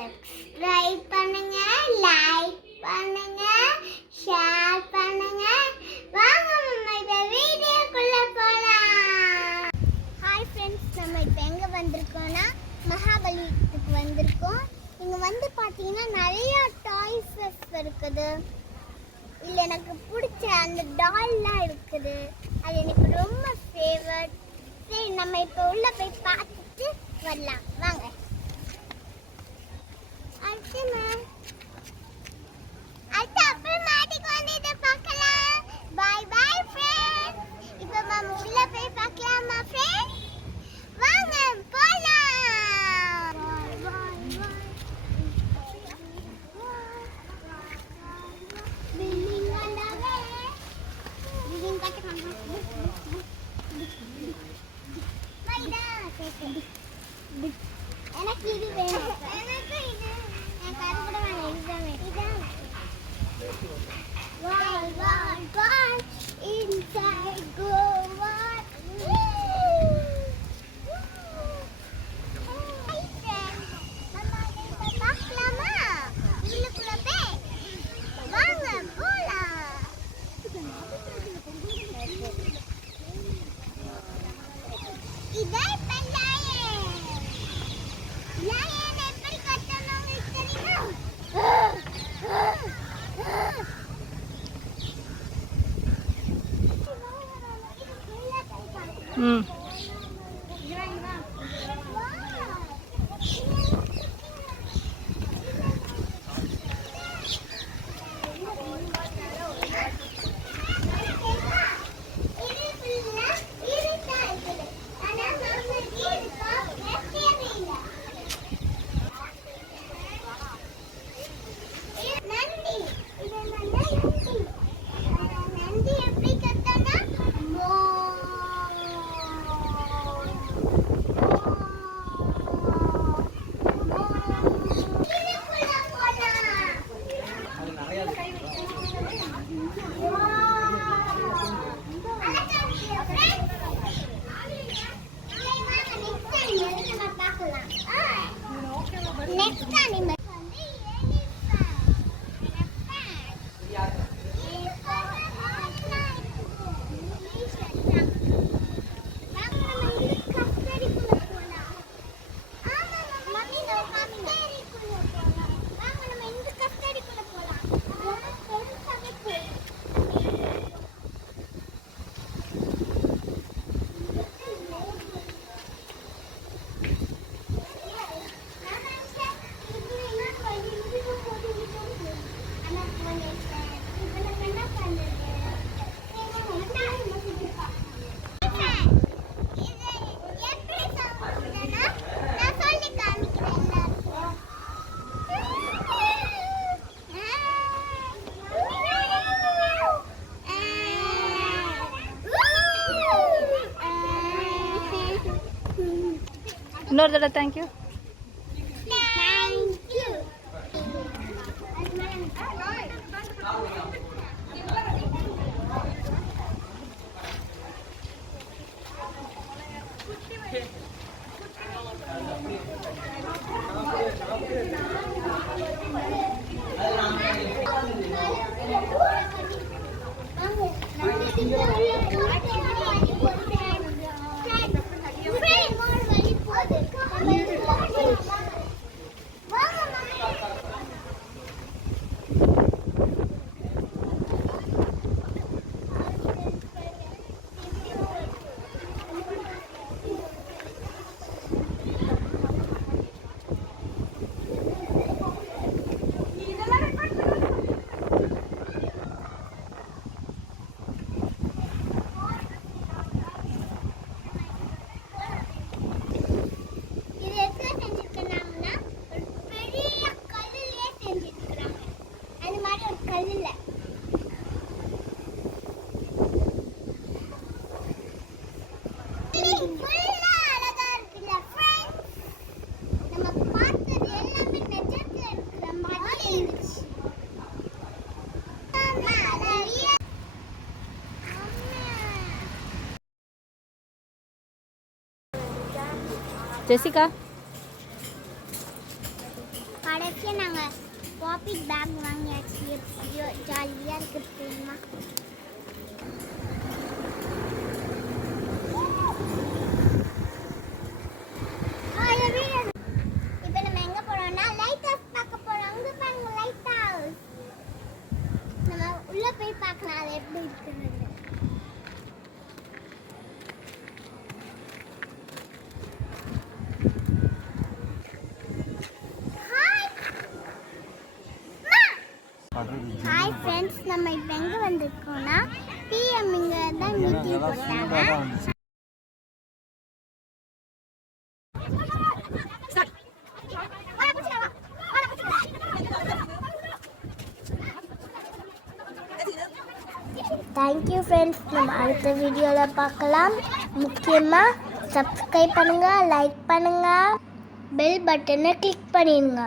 Subscribe பண்ணுங்க, like பண்ணுங்க, share பண்ணுங்க. வாங்க நம்ம இந்த வீடியோக்குள்ள போலாம். ஹாய் ஃப்ரெண்ட்ஸ், நம்ம இப்போ எங்கே வந்திருக்கோம்னா மகாபலிபுரத்துக்கு வந்திருக்கோம். இங்கே வந்து பார்த்தீங்கன்னா நிறைய டாய்ஸஸ் இருக்குது. இல்லை எனக்கு பிடிச்ச அந்த டால்லாம் இருக்குது. அது எனக்கு ரொம்ப ஃபேவரட். சரி, நம்ம இப்போ உள்ளே போய் பார்த்துட்டு வரலாம் வாங்க. அடுத்து அப்புறம் மாட்டிக்கு வந்து இதை பார்க்கலாம். பாய் பாய் ஃப்ரெண்ட்ஸ். இப்போ நம்ம உள்ளே போய் பார்க்கலாமா ஃப்ரெண்ட்ஸ்? வாங்க போலாம். எனக்கு இது வேணும். எனக்கு இது எனக்கு அது கூட வேணும். இதுதான் வேணும். Wild, wild, wild, inside go wild. பார்க்கலாமா? உள்ளுக்குள்ள போய் வாங்க போலாம். இதே next animal. இன்னொரு தடவை தேங்க்யூ. ஜெசிகா கடைசியாக நாங்கள் பாப்பிட் பேக் வாங்கியாச்சு. எப்படியோ ஜாலியாக இருக்குது தெரியுமா? இப்போ நம்ம எங்கே போகிறோம்னா லைட் ஹவுஸ் பார்க்க போகிறோம். அங்கே பாருங்க லைட் ஹவுஸ். நம்ம உள்ளே போய் பார்க்கலாம் அது எப்படி இருக்குன்னு. ஹாய் ஃப்ரெண்ட்ஸ், நம்ம இப்போ எங்கே வந்திருக்கோம்னா பிஎம் இங்கே தான் மீட்டிங் போட்டாங்க. தேங்க்யூ ஃப்ரெண்ட்ஸ், நம்ம அடுத்த வீடியோவில் பார்க்கலாம். முக்கியமாக சப்ஸ்கிரைப் பண்ணுங்கள், லைக் பண்ணுங்கள், பெல் பட்டனை கிளிக் பண்ணிடுங்க.